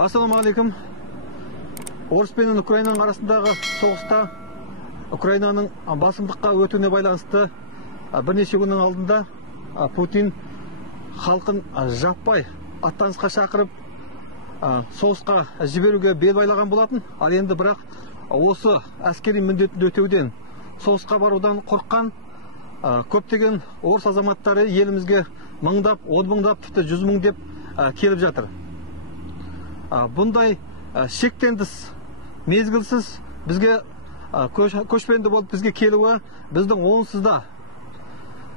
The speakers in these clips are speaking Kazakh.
Ассалаумағалейкум. Орыс пен Украинаның арасындағы соғыста Украинаның басымдыққа өтуіне байланысты бірнеше күннің алдында Путин халқын жаппай аттанысқа шақырып соғысқа жіберуге бел байлаған болатын. Ал енді бірақ осы әскери міндетін өтеуден, соғысқа барудан қорыққан көптеген орыс азаматтары елімізге мыңдап, 10 мыңдап, тіпті 100 мың деп келіп жатыр. Бұндай шектен тыс, мезгілсіз бізге көшпенді болып бізге келуі біздің онсыз да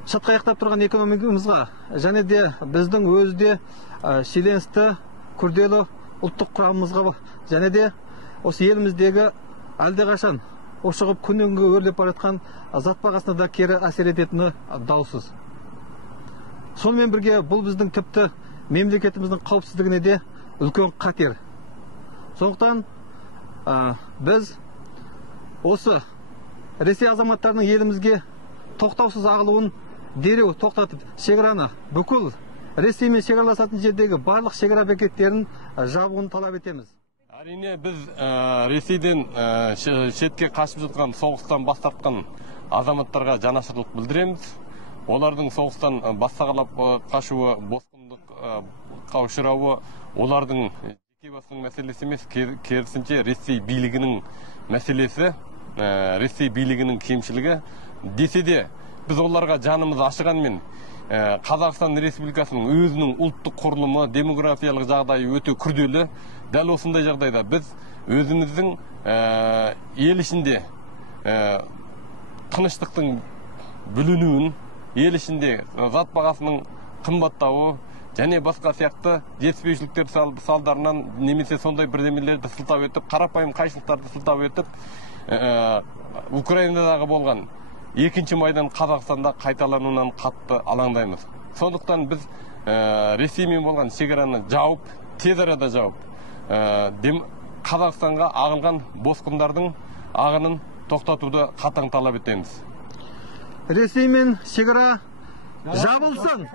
шатқаяқтап тұрған экономикамызға және де біздің өзде шиеленісті күрделі ұлттық құрамымызға және де осы еліміздегі әлдеқашан ушығып күннен-күнге өрлеп бара жатқан зат бағасына да кері әсер ететіні даусыз. Сонымен бірге бұл біздің тіпті мемлекетіміздің қауіпсіздігіне де үлкен қатер. Сондықтан біз осы Ресей азаматтарының елімізге тоқтаусыз ағылуын дереу тоқтатып, шекараны бүкіл Ресеймен шекараласатын жердегі барлық шекара бекеттерін жабуын талап етеміз. Әрине біз Ресейден шетке қашып жатқан, соғыстан бас тартқан азаматтарға жанашырлық білдіреміз. Олардың соғыстан бас сағалап қашуы, босқындыққа ұшырауы олардың жеке басының мәселесі емес, керісінше Ресей билігінің мәселесі, Ресей билігінің кемшілігі. Десе де біз оларға жанымыз ашығанмен Қазақстан Республикасының өзінің ұлттық құрылымы, демографиялық жағдайы өте күрделі. Дәл осындай жағдайда біз өзіміздің ел ішінде тыныштықтың бүлінуін, ел ішінде зат бағасының қымбаттауы және басқа сияқты жетіспеушіліктер салдарынан немесе сондай бірдемелерді сылтау етіп, қарапайым қайшылықтарды сылтау етіп, Украинадағы болған екінші майдан Қазақстанда қайталануынан қатты алаңдаймыз. Сондықтан біз Ресеймен болған шекараны жауып, тез арада жауып, Қазақстанға ағылған босқындардың ағынын тоқтатуды қатаң талап етеміз. Ресеймен шекара жабылсын!